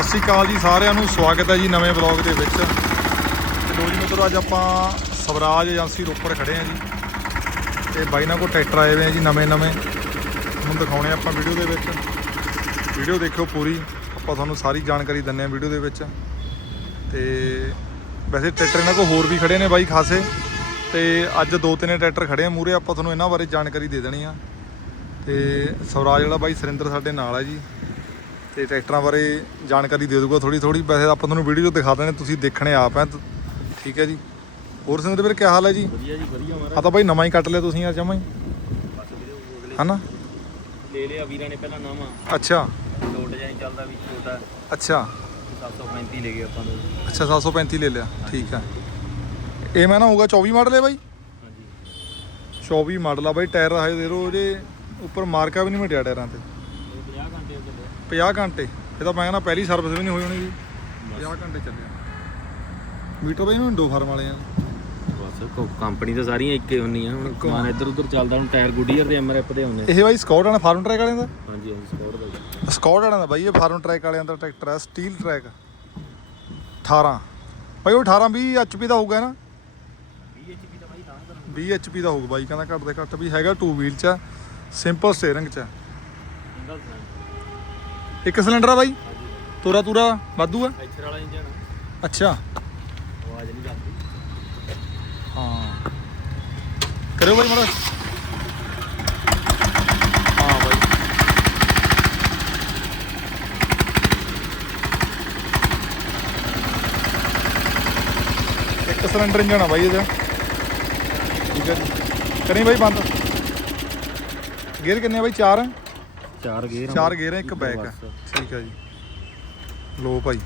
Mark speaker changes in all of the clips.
Speaker 1: ਸਤਿ ਸ਼੍ਰੀ ਅਕਾਲ ਜੀ, ਸਾਰਿਆਂ ਨੂੰ ਸਵਾਗਤ ਹੈ ਜੀ ਨਵੇਂ ਵਲੌਗ ਦੇ ਵਿੱਚ। ਤੇ ਲੋ ਜੀ ਮਿੱਤਰੋ, ਅੱਜ ਆਪਾਂ ਸਵਰਾਜ ਏਜੰਸੀ ਰੋਪੜ ਖੜੇ ਆ ਜੀ। ਤੇ ਬਾਈ ਨਾਲ ਕੋ ਟਰੈਕਟਰ ਆਏ ਹੋਏ ਆ ਜੀ ਨਵੇਂ ਨਵੇਂ ਤੁਹਾਨੂੰ ਦਿਖਾਉਣੇ ਆਪਾਂ ਵੀਡੀਓ ਦੇ ਵਿੱਚ। ਵੀਡੀਓ ਦੇਖਿਓ ਪੂਰੀ, ਆਪਾਂ ਤੁਹਾਨੂੰ ਸਾਰੀ ਜਾਣਕਾਰੀ ਦਿੰਨੇ ਆ ਵੀਡੀਓ ਦੇ ਵਿੱਚ। ਤੇ ਵੈਸੇ ਟਰੈਕਟਰ ਇਹਨਾਂ ਕੋਲ ਹੋਰ ਵੀ ਖੜੇ ਨੇ ਬਾਈ ਖਾਸੇ। ਤੇ ਅੱਜ ਦੋ ਤਿੰਨ ਟਰੈਕਟਰ ਖੜੇ ਆ ਮੂਰੇ ਆਪਾਂ ਤੁਹਾਨੂੰ ਇਹਨਾਂ ਬਾਰੇ ਜਾਣਕਾਰੀ ਦੇ ਦੇਣੀ ਆ। ਤੇ ਸਵਰਾਜ ਵਾਲਾ ਬਾਈ ਸੁਰਿੰਦਰ ਸਾਡੇ ਨਾਲ ਹੈ ਜੀ। ਤੇ ਟਰੈਕਟਰਾਂ ਬਾਰੇ ਜਾਣਕਾਰੀ ਦੇ ਦੂਗਾ ਥੋੜੀ ਥੋੜੀ ਵੈਸੇ ਆਪਾਂ ਤੁਹਾਨੂੰ ਵੀਡੀਓ ਦਿਖਾ ਦੇਣੇ ਤੁਸੀਂ ਦੇਖਣੇ ਆਪ ਹੈ ਠੀਕ ਹੈ ਜੀ। ਹੋਰ ਸਿੰਘ ਦੇ ਵੀਰ ਕੀ ਹਾਲ ਹੈ ਜੀ?
Speaker 2: ਵਧੀਆ ਜੀ ਵਧੀਆ ਮਾਰਾ
Speaker 1: ਆ ਤਾਂ ਬਾਈ ਨਵਾਂ ਹੀ ਕੱਟ ਲਿਆ ਤੁਸੀਂ ਆ ਜਮਾਂ ਹੀ।
Speaker 2: ਬਸ ਵੀਰੇ ਉਹ ਅਗਲੇ
Speaker 1: ਹਨਾ?
Speaker 2: ਲੈ ਲਿਆ ਵੀਰਾਂ ਨੇ ਪਹਿਲਾਂ ਨਵਾਂ।
Speaker 1: ਅੱਛਾ।
Speaker 2: ਲੋਟ ਜਾਈ ਚੱਲਦਾ ਵੀ ਛੋਟਾ।
Speaker 1: ਅੱਛਾ।
Speaker 2: 735 ਲੈ ਗਏ ਆਪਾਂ ਤੋਂ
Speaker 1: ਅੱਛਾ 735 ਲੈ ਲਿਆ ਠੀਕ ਹੈ। ਇਹ ਮੈਂ ਨਾ ਹੋਊਗਾ 24 ਮਾਡਲ ਹੈ ਬਾਈ?
Speaker 2: ਹਾਂਜੀ।
Speaker 1: 24 ਮਾਡਲ ਆ ਬਾਈ ਟਾਇਰ ਹਜੇ ਦੇ ਰੋ ਜੇ ਉੱਪਰ ਮਾਰਕਾ ਵੀ ਨਹੀਂ ਮਿਟਿਆ ਟਾਇਰਾਂ ਤੇ।
Speaker 2: ਇਹ 50 ਘੰਟੇ ਚੱਲੇ
Speaker 1: 50 ਘੰਟੇ ਇਹ ਤਾਂ ਮੈਂ ਕਹਿੰਦਾ ਪਹਿਲੀ ਸਰਵਿਸ ਵੀ ਨਹੀਂ ਹੋਈ ਹੋਣੀ ਜੀ। 50 ਘੰਟੇ ਚੱਲਿਆ ਮੀਟਰ ਬਾਈ ਨੂੰ ਇੰਡੋ ਫਾਰਮ ਵਾਲੇ ਆ।
Speaker 2: ਬਸ ਕੰਪਨੀ ਤਾਂ ਸਾਰੀਆਂ ਇੱਕੇ ਹੁੰਦੀਆਂ ਹੁਣ। ਕਮਾਨ ਇੱਧਰ ਉੱਧਰ ਚੱਲਦਾ ਹੁਣ ਟਾਇਰ ਗੁੱਡੀਅਰ ਦੇ ਐਮਆਰਐਫ ਦੇ ਹੁੰਦੇ
Speaker 1: ਇਹ ਬਾਈ ਸਕਾਟ ਵਾਲਾ ਫਾਰਮ ਟਰੈਕ ਵਾਲਿਆਂ ਦਾ?
Speaker 2: ਹਾਂਜੀ ਹਾਂਜੀ ਸਪੋਰਟ ਦਾ ਜੀ।
Speaker 1: ਸਕਾਟ ਵਾਲਿਆਂ ਦਾ ਬਾਈ ਇਹ ਫਾਰਮ ਟਰੈਕ ਵਾਲਿਆਂ ਦਾ ਟਰੈਕਟਰ ਹੈ ਸਟੀਲ ਟਰੈਕ। 18 ਬਾਈ ਉਹ 18 20 ਐਚਪੀ ਦਾ ਹੋਊਗਾ ਨਾ?
Speaker 2: 20 ਐਚਪੀ ਦਾ ਬਾਈ ਤਾਂ ਕਰਾਂ
Speaker 1: 20 ਐਚਪੀ ਦਾ ਹੋਊਗਾ ਬਾਈ ਕਹਿੰਦਾ ਘੱਟ ਦੇ ਘੱਟ ਵੀ ਹੈਗਾ 2 ਵੀਲ ਚ ਸਿੰਪਲ ਸਟੀਅਰਿੰਗ ਚ
Speaker 2: ਸਿੰਗਲ
Speaker 1: ਇੱਕ ਸਿਲੰਡਰ ਆ ਬਾਈ। ਤੋਰਾ ਤੂਰਾ ਵਾਧੂ ਆ?
Speaker 2: ਐਚਰ ਵਾਲਾ ਇੰਜਨ
Speaker 1: ਅੱਛਾ।
Speaker 2: ਆਵਾਜ਼ ਨਹੀਂ ਕਰਦੀ
Speaker 1: ਹਾਂ। ਕਰਿਓ ਬਾਈ ਮੜਾ। ਹਾਂ ਬਾਈ। ਇੱਕ ਸਿਲੰਡਰ ਇੰਜਣ ਆ ਬਾਈ ਇਹਦਾ। ਠੀਕ ਹੈ ਜੀ। ਕਰੀ ਬਾਈ ਬੰਦ। ਗੇਅਰ ਕਿੰਨੇ ਆ ਬਾਈ? ਚਾਰ।
Speaker 2: ਚਾਰ ਗੇਅਰ
Speaker 1: ਚਾਰ ਗੇਅਰ ਆ ਇੱਕ ਬੈਕ ਆ। ਠੀਕ ਹੈ ਜੀ। ਲੋ ਭਾਈ।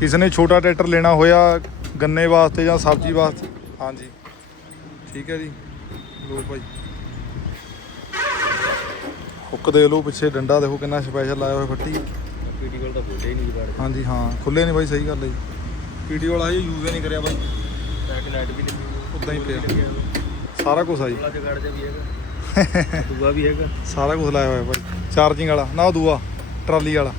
Speaker 1: ਕਿਸ ਨੇ ਛੋਟਾ ਟਰੈਕਟਰ ਲੈਣਾ ਹੋਇਆ ਗੰਨੇ ਵਾਸਤੇ ਜਾਂ ਸਬਜ਼ੀ ਵਾਸਤੇ? ਹਾਂਜੀ। ਠੀਕ ਹੈ ਜੀ। ਲੋ ਭਾਈ। ਹੁੱਕ ਦੇ ਲੋ ਪਿੱਛੇ ਡੰਡਾ ਦੇਖੋ ਕਿੰਨਾ ਸਪੈਸ਼ਲ ਲਾਇਆ ਹੋਇਆ ਫੱਟੀ।
Speaker 2: ਪੀਟੀ ਕੋਲ ਤਾਂ ਬੋਲੇ ਹੀ ਨਹੀਂ ਬਾੜ
Speaker 1: ਹਾਂਜੀ ਹਾਂ। ਖੁੱਲੇ ਨਹੀਂ ਬਾਈ ਸਹੀ ਗੱਲ ਹੈ ਜੀ। ਪੀਡੀ ਵਾਲਾ ਇਹ ਯੂਜ਼ ਹੀ ਨਹੀਂ ਕਰਿਆ ਬਾਈ।
Speaker 2: ਬੈਕ ਲਾਈਟ ਵੀ ਲੱਗੀ।
Speaker 1: ਉਦਾਂ ਹੀ ਪਿਆ। ਸਾਰਾ ਕੁਝ ਆ ਜੀ।
Speaker 2: ਜਗੜ ਜਾ ਵੀ ਹੈਗਾ। ਦੂਆ ਵੀ ਹੈਗਾ।
Speaker 1: ਸਾਰਾ ਕੁਝ ਲਾਇਆ ਹੋਇਆ ਬਾਈ ਚਾਰਜਿੰਗ ਵਾਲਾ ਨਾ ਉਹ ਦੂਆ ਟਰਾਲੀ ਵਾਲਾ।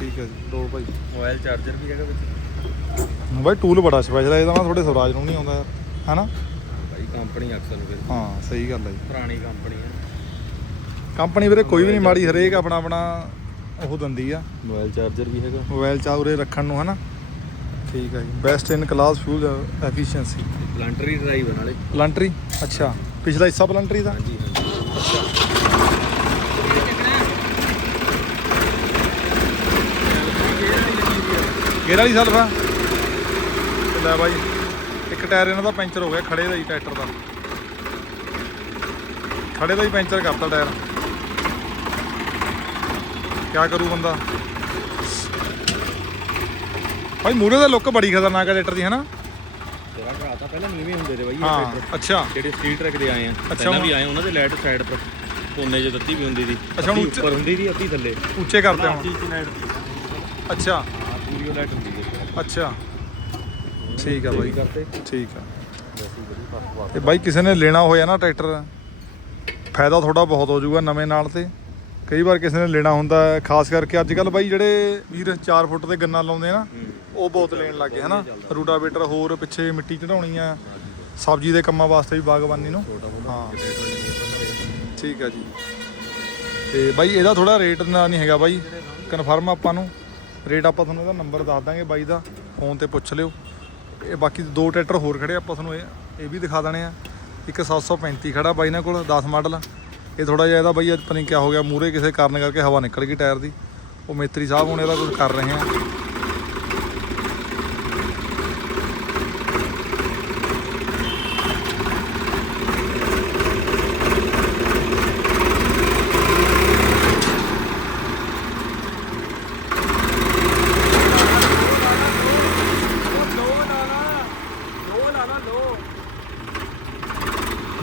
Speaker 1: ਠੀਕ ਹੈ ਜੀ ਲੋ ਭਾਈ।
Speaker 2: ਮੋਬਾਈਲ ਚਾਰਜਰ ਵੀ ਹੈਗਾ ਵਿੱਚ।
Speaker 1: ਬਾਈ ਟੂਲ ਬੜਾ ਸਪੈਸ਼ਲ ਹੈ ਇਹਦਾ ਨਾ ਥੋੜੇ ਸਵਰਾਜ ਨੂੰ ਨਹੀਂ ਆਉਂਦਾ ਹੈਨਾ
Speaker 2: ਭਾਈ ਕੰਪਨੀ ਅਕਸਰ ਫਿਰ।
Speaker 1: ਹਾਂ ਸਹੀ ਗੱਲ ਹੈ ਜੀ।
Speaker 2: ਪੁਰਾਣੀ ਕੰਪਨੀ ਹੈ
Speaker 1: ਕੰਪਨੀ ਵੀਰੇ ਕੋਈ ਵੀ ਨਹੀਂ ਮਾੜੀ ਹਰੇਕ ਆਪਣਾ ਆਪਣਾ ਉਹ ਦਿੰਦੀ ਆ।
Speaker 2: ਮੋਬਾਈਲ ਚਾਰਜਰ ਵੀ ਹੈਗਾ।
Speaker 1: ਮੋਬਾਈਲ ਚਾ ਉਰੇ ਰੱਖਣ ਨੂੰ ਹਨਾ ਠੀਕ ਹੈ ਜੀ। Best in class fuel efficiency
Speaker 2: planetary drive ਨਾਲੇ।
Speaker 1: ਪਲੰਟਰੀ ਅੱਛਾ। ਪਿਛਲਾ ਹਿੱਸਾ ਪਲੰਟਰੀ ਦਾ?
Speaker 2: ਹਾਂਜੀ
Speaker 1: ਗੇਅਰ ਵਾਲੀ ਸਲਫ ਲੈ ਬਾਈ ਇੱਕ ਟਾਇਰ ਇਹਨਾਂ ਦਾ ਪੈਂਚਰ ਹੋ ਗਿਆ ਖੜੇ ਦਾ ਹੀ ਟਰੈਕਟਰ ਦਾ। ਖੜੇ ਦਾ ਹੀ ਪੈਂਚਰ ਕਰਤਾ ਟਾਇਰ। ਕਿਆ ਕਰੂ ਬੰਦਾ? ਭਾਈ ਮੂਰੇ ਦਾ ਲੁੱਕ ਬੜੀ ਖਤਰਨਾਕ ਹੈ ਟਰੈਕਟਰ ਦੀ ਹਨਾ?
Speaker 2: ਤੇਰਾ ਭਰਾ ਤਾਂ ਪਹਿਲਾਂ ਨੀਵੇਂ ਹੁੰਦੇ ਤੇ ਬਾਈ ਇਹ
Speaker 1: ਹਾਂ। ਅੱਛਾ।
Speaker 2: ਜਿਹੜੇ ਸਟਰੀਟ ਟਰੈਕ ਦੇ ਆਏ ਆ। ਪਹਿਲਾਂ ਵੀ ਆਏ ਉਹਨਾਂ ਦੇ ਲਾਈਟ ਸਾਈਡ ਪਰ ਕੋਨੇ 'ਚ ਦਿੱਤੀ ਵੀ ਹੁੰਦੀ ਸੀ।
Speaker 1: ਅੱਛਾ, ਹੁਣ ਉੱਚ-
Speaker 2: ਉੱਪਰ ਹੁੰਦੀ ਸੀ ਅੱਧੀ ਥੱਲੇ।
Speaker 1: ਉੱਚੇ ਕਰਤੇ ਹੁਣ। ਅੱਛਾ।
Speaker 2: ਹਾਂ ਪੂਰੀ ਉਹ ਲਾਈਟ ਹੁੰਦੀ ਸੀ।
Speaker 1: ਅੱਛਾ। ਠੀਕ ਆ ਬਾਈ।
Speaker 2: ਕਰਤੇ
Speaker 1: ਠੀਕ ਆ।
Speaker 2: ਵੈਸੇ ਬੜੀ
Speaker 1: ਤੇ ਬਾਈ ਕਿਸੇ ਨੇ ਲੈਣਾ ਹੋਇਆ ਨਾ ਟਰੈਕਟਰ ਫਾਇਦਾ ਥੋੜਾ ਬਹੁਤ ਹੋ ਜਾਊਗਾ ਨਵੇਂ ਨਾਲ ਤੇ। ਕਈ ਵਾਰ ਕਿਸੇ ਨੇ ਲੈਣਾ ਹੁੰਦਾ ਹੈ, ਖਾਸ ਕਰਕੇ ਅੱਜ ਕੱਲ ਬਾਈ ਜਿਹੜੇ ਵੀਰ 4 ਫੁੱਟ ਤੇ ਗੰਨਾ ਲਾਉਂਦੇ ਆ ਨਾ ਉਹ ਬਹੁਤ ਲੈਣ ਲੱਗ ਲੱਗੇ ਹਨਾ? ਰੂਟਾਵੇਟਰ ਹੋਰ ਪਿੱਛੇ ਮਿੱਟੀ ਚੜਾਉਣੀ ਆ ਸਬਜ਼ੀ ਦੇ ਕੰਮਾਂ ਵਾਸਤੇ ਵੀ ਬਾਗਬਾਨੀ ਨੂੰ। ਹਾਂ। ਠੀਕ ਆ ਜੀ। ਤੇ ਬਾਈ, ਇਹਦਾ ਥੋੜਾ ਰੇਟ ਨਾ ਨਹੀਂ ਹੈਗਾ ਬਾਈ। ਕਨਫਰਮ ਆਪਾਂ ਨੂੰ। ਰੇਟ ਆਪਾਂ ਤੁਹਾਨੂੰ ਇਹਦਾ ਨੰਬਰ ਦੱਸ ਦਾਂਗੇ ਬਾਈ ਦਾ। ਫੋਨ ਤੇ ਪੁੱਛ ਲਿਓ। ਇਹ ਬਾਕੀ ਦੋ ਟਰੈਕਟਰ ਹੋਰ ਖੜੇ ਆਪਾਂ ਤੁਹਾਨੂੰ ਇਹ ਇਹ ਵੀ ਦਿਖਾ ਦੇਣੇ ਆ। ਇੱਕ 735 ਖੜਾ ਬਾਈ ਨਾਲ ਕੋਲ 10 ਮਾਡਲ। ਇਹ ਥੋੜਾ ਜਿਹਾ ਇਹਦਾ ਬਾਈ, ਅੱਜ ਪਤਾ ਨਹੀਂ ਕਿਆ ਹੋ ਗਿਆ। ਮੂਰੇ ਕਿਸੇ ਕਾਰਨ ਕਰਕੇ ਹਵਾ ਨਿਕਲ ਗਈ ਟਾਇਰ ਦੀ। ਉਹ ਮੇਤਰੀ ਸਾਹਿਬ ਹੁਣ ਇਹਦਾ ਕੁਝ ਕਰ ਰਹੇ ਆ।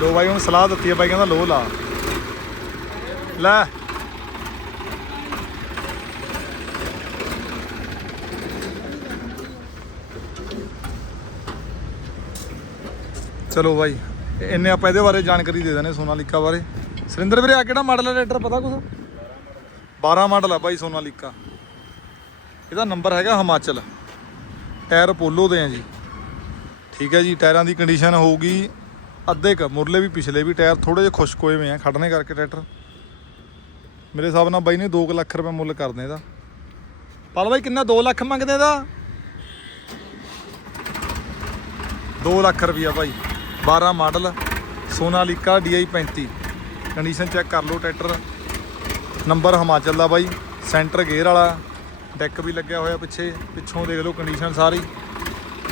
Speaker 1: ਲੋ ਬਾਈ ਹੁਣ ਸਲਾਹ ਦਿੱਤੀ ਹੈ ਬਾਈ, ਕਹਿੰਦਾ ਲੋ ਲਾ। ਲੈ। ਚਲੋ ਬਾਈ ਇੰਨੇ ਆਪਾਂ ਇਹਦੇ ਬਾਰੇ ਜਾਣਕਾਰੀ ਦੇ ਦਿੰਦੇ ਸੋਨਾਲੀਕਾ ਬਾਰੇ। ਸੁਰਿੰਦਰ ਵੀਰੇ ਆ ਕਿਹੜਾ ਮਾਡਲ ਹੈ ਟਰੈਕਟਰ, ਪਤਾ ਕੁਛ? 12 ਮਾਡਲ ਆ ਬਾਈ ਸੋਨਾਲੀਕਾ। ਇਹਦਾ ਨੰਬਰ ਹੈਗਾ ਹਿਮਾਚਲ। ਟਾਇਰ ਪੋਲੋ ਦੇ ਆ ਜੀ। ਠੀਕ ਹੈ ਜੀ, ਟਾਇਰਾਂ ਦੀ ਕੰਡੀਸ਼ਨ ਹੋਊਗੀ ਅੱਧੇ ਕ, ਮੁਰਲੇ ਵੀ ਪਿਛਲੇ ਵੀ ਟਾਇਰ ਥੋੜੇ ਜਿਹਾ ਖੁਸ਼ਕ ਹੋਏ ਹੋਏ ਆ ਖੜਨੇ ਕਰਕੇ ਟਰੈਕਟਰ। ਮੇਰੇ ਹਿਸਾਬ ਨਾਲ ਬਾਈ ਨੇ 2 ਲੱਖ ਰੁਪਏ ਮੁੱਲ ਕਰਦੇ ਇਹਦਾ ਪਾਲ ਬਾਈ, ਕਿੰਨਾ? 2 ਲੱਖ ਮੰਗਦੇ ਇਹਦਾ 2 ਲੱਖ ਰੁਪਿਆ ਭਾਈ 12 model Sonalika DI 35 condition check ਕਰ ਲਓ ਟਰੈਕਟਰ। ਨੰਬਰ ਹਿਮਾਚਲ ਦਾ ਬਾਈ, ਸੈਂਟਰ ਗੇਅਰ ਵਾਲਾ। ਡੈਕ ਵੀ ਲੱਗਿਆ ਹੋਇਆ ਪਿੱਛੇ, ਪਿੱਛੋਂ ਦੇਖ ਲਓ ਕੰਡੀਸ਼ਨ ਸਾਰੀ।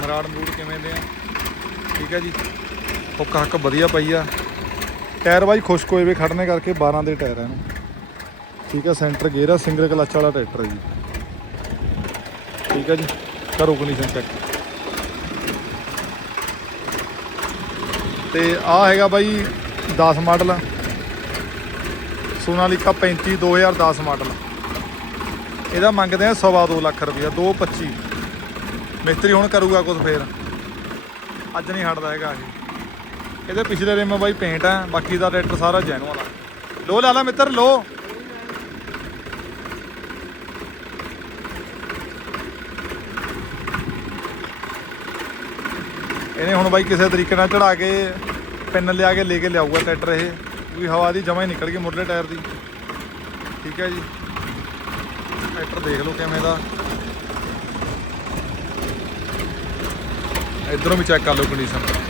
Speaker 1: ਮਰਾੜ ਮਰੂੜ ਕਿਵੇਂ ਦੇ ਆ। ਠੀਕ ਹੈ ਜੀ। ਹੁੱਕ ਹੱਕ ਵਧੀਆ ਪਈ ਆ। ਟਾਇਰ ਬਾਈ ਖੁਸ਼ਕ ਹੋਏ ਵੇ ਖੜਨੇ ਕਰਕੇ 12 ਦੇ ਟਾਇਰ ਆ ਇਹਨੂੰ ਠੀਕ ਹੈ ਸੈਂਟਰ ਗੇਅਰ ਆ, ਸਿੰਗਲ ਕਲਚ ਵਾਲਾ ਟਰੈਕਟਰ ਜੀ। ਠੀਕ ਹੈ ਜੀ ਕਰੋ ਕੰਡੀਸ਼ਨ ਚੈੱਕ ਤੇ ਆ ਹੈਗਾ ਬਾਈ 10 ਮਾਡਲ। ਸੋਨਾਲੀਕਾ 35 2010 ਮਾਡਲ। ਇਹਦਾ ਮੰਗਦੇ ਆ ਸਵਾ ਦੋ ਲੱਖ ਰੁਪਇਆ 225 ਮਿਸਤਰੀ ਹੁਣ ਕਰੂਗਾ ਕੁਝ ਫੇਰ। ਅੱਜ ਨਹੀਂ ਹਟਦਾ ਹੈਗਾ ਇਹ। ਇਹਦੇ ਪਿਛਲੇ ਰਿਮ ਬਾਈ ਪੇਂਟ ਆ, ਬਾਕੀ ਦਾ ਟਰੈਕਟਰ ਸਾਰਾ ਜੈਨੂਅਲ ਆ। ਲੋ, ਲਾ ਲਾ ਮਿੱਤਰ, ਲੋ। ਇਹਨੇ ਹੁਣ ਬਾਈ ਕਿਸੇ ਤਰੀਕੇ ਨਾਲ ਚੜਾ ਕੇ ਪਿੰਨ ਲਿਆ ਕੇ ਲੈ ਕੇ ਲਿਆਊਗਾ ਟਰੈਕਟਰ ਇਹ। ਕਿਉਂਕਿ ਹਵਾ ਦੀ ਜਮਾ ਹੀ ਨਿਕਲ ਗਈ ਮੁਰਲੇ ਟਾਇਰ ਦੀ। ਠੀਕ ਹੈ ਜੀ। ਟਰੈਕਟਰ ਦੇਖ ਲਓ ਕਿਵੇਂ ਦਾ। ਇਧਰੋਂ ਵੀ ਚੈੱਕ ਕਰ ਲਓ ਕੰਡੀਸ਼ਨ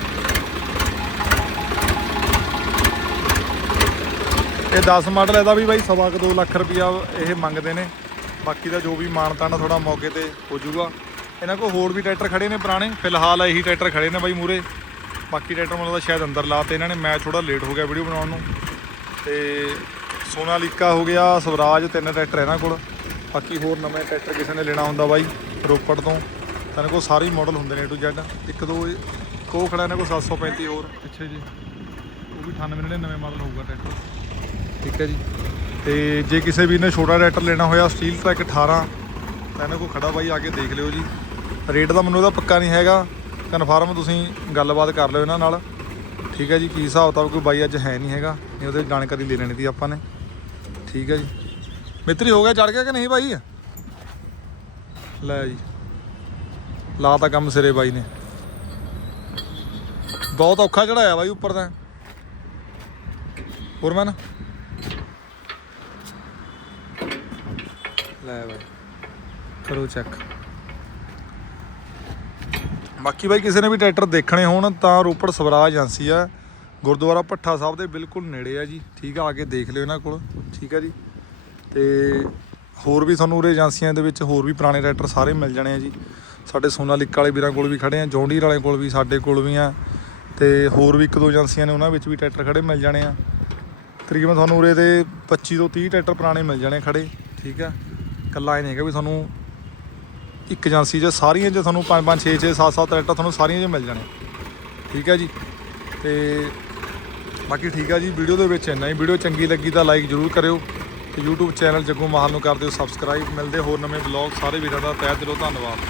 Speaker 1: ਇਹ 10 ਮਾਡਲ ਇਹਦਾ ਵੀ ਬਾਈ ਸਵਾ ਕੁ ਦੋ ਲੱਖ ਰੁਪਇਆ ਇਹ ਮੰਗਦੇ ਨੇ। ਬਾਕੀ ਦਾ ਜੋ ਵੀ ਮਾਨਤਾ ਨਾ ਥੋੜਾ ਮੌਕੇ ਤੇ ਹੋ ਜਾਊਗਾ। ਇਹਨਾਂ ਕੋਲ ਹੋਰ ਵੀ ਟਰੈਕਟਰ ਖੜੇ ਨੇ ਪੁਰਾਣੇ। ਫਿਲਹਾਲ ਇਹੀ ਟਰੈਕਟਰ ਖੜੇ ਨੇ ਬਾਈ ਮੂਰੇ। ਬਾਕੀ ਟਰੈਕਟਰ ਮੈਨੂੰ ਲੱਗਦਾ ਸ਼ਾਇਦ ਅੰਦਰ ਲਾਤੇ ਇਹਨਾਂ ਨੇ। ਮੈਂ ਥੋੜਾ ਲੇਟ ਹੋ ਗਿਆ ਵੀਡੀਓ ਬਣਾਉਣ ਨੂੰ। ਤੇ ਸੋਨਾਲੀਕਾ ਹੋ ਗਿਆ, ਸਵਰਾਜ ਤਿੰਨ ਟਰੈਕਟਰ ਇਹਨਾਂ ਕੋਲ। ਬਾਕੀ ਹੋਰ ਨਵੇਂ ਟਰੈਕਟਰ ਕਿਸੇ ਨੇ ਲੈਣਾ ਹੁੰਦਾ ਬਾਈ ਰੋਪੜ ਤੋਂ। ਤਾਂ ਇਹਨਾਂ ਕੋਲ ਸਾਰੇ ਹੀ ਮਾਡਲ ਹੁੰਦੇ ਨੇ ਟੂ to ਇੱਕ ਦੋ ਇਹ- ਕੋ ਖੜਾ ਇਹਨਾਂ ਕੋਲ 735 ਹੋਰ। ਪਿੱਛੇ ਜੀ। ਉਹ ਵੀ 98 ਨਵੇਂ ਮਾਡਲ ਹੋਊਗਾ ਟਰੈਕਟਰ। ਠੀਕ ਹੈ ਜੀ। ਤੇ ਜੇ ਕਿਸੇ ਵੀਰ ਨੇ ਛੋਟਾ ਟਰੈਕਟਰ ਲੈਣਾ ਹੋਇਆ ਸਟੀਲ ਟਰੈਕ 18 ਤਾਂ ਇਹਨਾਂ ਕੋਲ ਖੜਾ ਬਾਈ ਆ ਕੇ ਦੇਖ ਲਿਓ ਜੀ। ਰੇਟ ਦਾ ਮੈਨੂੰ ਇਹਦਾ ਪੱਕਾ ਨਹੀਂ ਹੈਗਾ। ਕਨਫਰਮ ਤੁਸੀਂ ਗੱਲਬਾਤ ਕਰ ਲਿਓ ਇਹਨਾਂ ਨਾਲ। ਠੀਕ ਹੈ ਜੀ, ਕੀ ਹਿਸਾਬ ਤਾਂ ਕੋਈ ਬਾਈ ਅੱਜ ਹੈ ਨਹੀਂ ਹੈਗਾ। ਇਹ ਉਹਦੇ ਜਾਣਕਾਰੀ ਲੈ ਲੈਣੀ ਸੀ ਆਪਾਂ ਨੇ। ਠੀਕ ਹੈ ਜੀ। ਮਿੱਤਰੀ, ਹੋ ਗਿਆ ਚੜ ਗਿਆ ਕਿ ਨਹੀਂ ਬਾਈ? ਲੈ ਜੀ। ਲਾ ਤਾਂ ਕੰਮ ਸਿਰੇ ਬਾਈ ਨੇ। ਬਹੁਤ ਔਖਾ ਚੜਾਇਆ ਬਾਈ ਉੱਪਰ ਤਾਂ। ਹੋਰ ਮੈਂ ਲੈ ਬਾਈ ਕਰੋ ਚੈੱਕ ਬਾਕੀ ਬਾਈ ਕਿਸੇ ਨੇ ਵੀ ਟਰੈਕਟਰ ਦੇਖਣੇ ਹੋਣ ਤਾਂ ਰੋਪੜ ਸਵਰਾਜ ਏਜੰਸੀ ਆ। ਗੁਰਦੁਆਰਾ ਭੱਠਾ ਸਾਹਿਬ ਦੇ ਬਿਲਕੁਲ ਨੇੜੇ ਆ ਜੀ। ਠੀਕ ਆ ਆ ਕੇ ਦੇਖ ਲਿਓ ਇਹਨਾਂ ਕੋਲ। ਠੀਕ ਆ ਜੀ। ਤੇ ਹੋਰ ਵੀ ਤੁਹਾਨੂੰ ਉਰੇ ਏਜੰਸੀਆਂ ਦੇ ਵਿੱਚ ਹੋਰ ਵੀ ਪੁਰਾਣੇ ਟਰੈਕਟਰ ਸਾਰੇ ਮਿਲ ਜਾਣੇ ਆ ਜੀ। ਸਾਡੇ ਸੋਨਾਲਿਕ ਵਾਲੇ ਵੀਰਾਂ ਕੋਲ ਵੀ ਖੜੇ ਆ ਜੌਂਡੀਰ ਵਾਲੇ ਕੋਲ ਵੀ ਸਾਡੇ ਕੋਲ ਵੀ ਆ। ਤੇ ਹੋਰ ਵੀ ਇੱਕ ਦੋ ਏਜੰਸੀਆਂ ਨੇ ਉਹਨਾਂ ਵਿੱਚ ਵੀ ਟਰੈਕਟਰ ਖੜੇ ਮਿਲ ਜਾਣੇ ਆ। ਤਕਰੀਬਨ ਤੁਹਾਨੂੰ ਉਰੇ ਦੇ 25 ਤੋਂ 30 ਟਰੈਕਟਰ ਪੁਰਾਣੇ ਮਿਲ ਜਾਣੇ ਖੜੇ। ਠੀਕ ਆ। ਕੱਲਾ ਇਹ ਨਹੀਂ ਹੈਗਾ ਵੀ ਤੁਹਾਨੂੰ ਇੱਕ ਏਜੰਸੀ 'ਚ ਸਾਰੀਆਂ 'ਚ ਤੁਹਾਨੂੰ 5 5 6 6 7 7 ਟਰੈਕਟਰ ਤੁਹਾਨੂੰ ਸਾਰੀਆਂ 'ਚ ਮਿਲ ਜਾਣੇ। ਠੀਕ ਹੈ ਜੀ? ਤੇ ਬਾਕੀ ਠੀਕ ਹੈ ਜੀ, ਵੀਡੀਓ ਦੇ ਵਿੱਚ ਇੰਨਾ ਹੀ। ਵੀਡੀਓ ਚੰਗੀ ਲੱਗੀ ਤਾਂ ਲਾਈਕ ਜ਼ਰੂਰ ਕਰਿਓ ਤੇ YouTube ਚੈਨਲ ਜੱਗੂ ਮਾਹਲ ਨੂੰ ਕਰ ਦਿਓ ਸਬਸਕ੍ਰਾਈਬ। ਮਿਲਦੇ ਹੋਰ ਨਵੇਂ ਵਲੌਗ ਸਾਰੇ ਵੀਰਾਂ ਦਾ। ਤਹਿ ਦਿਲੋਂ ਧੰਨਵਾਦ।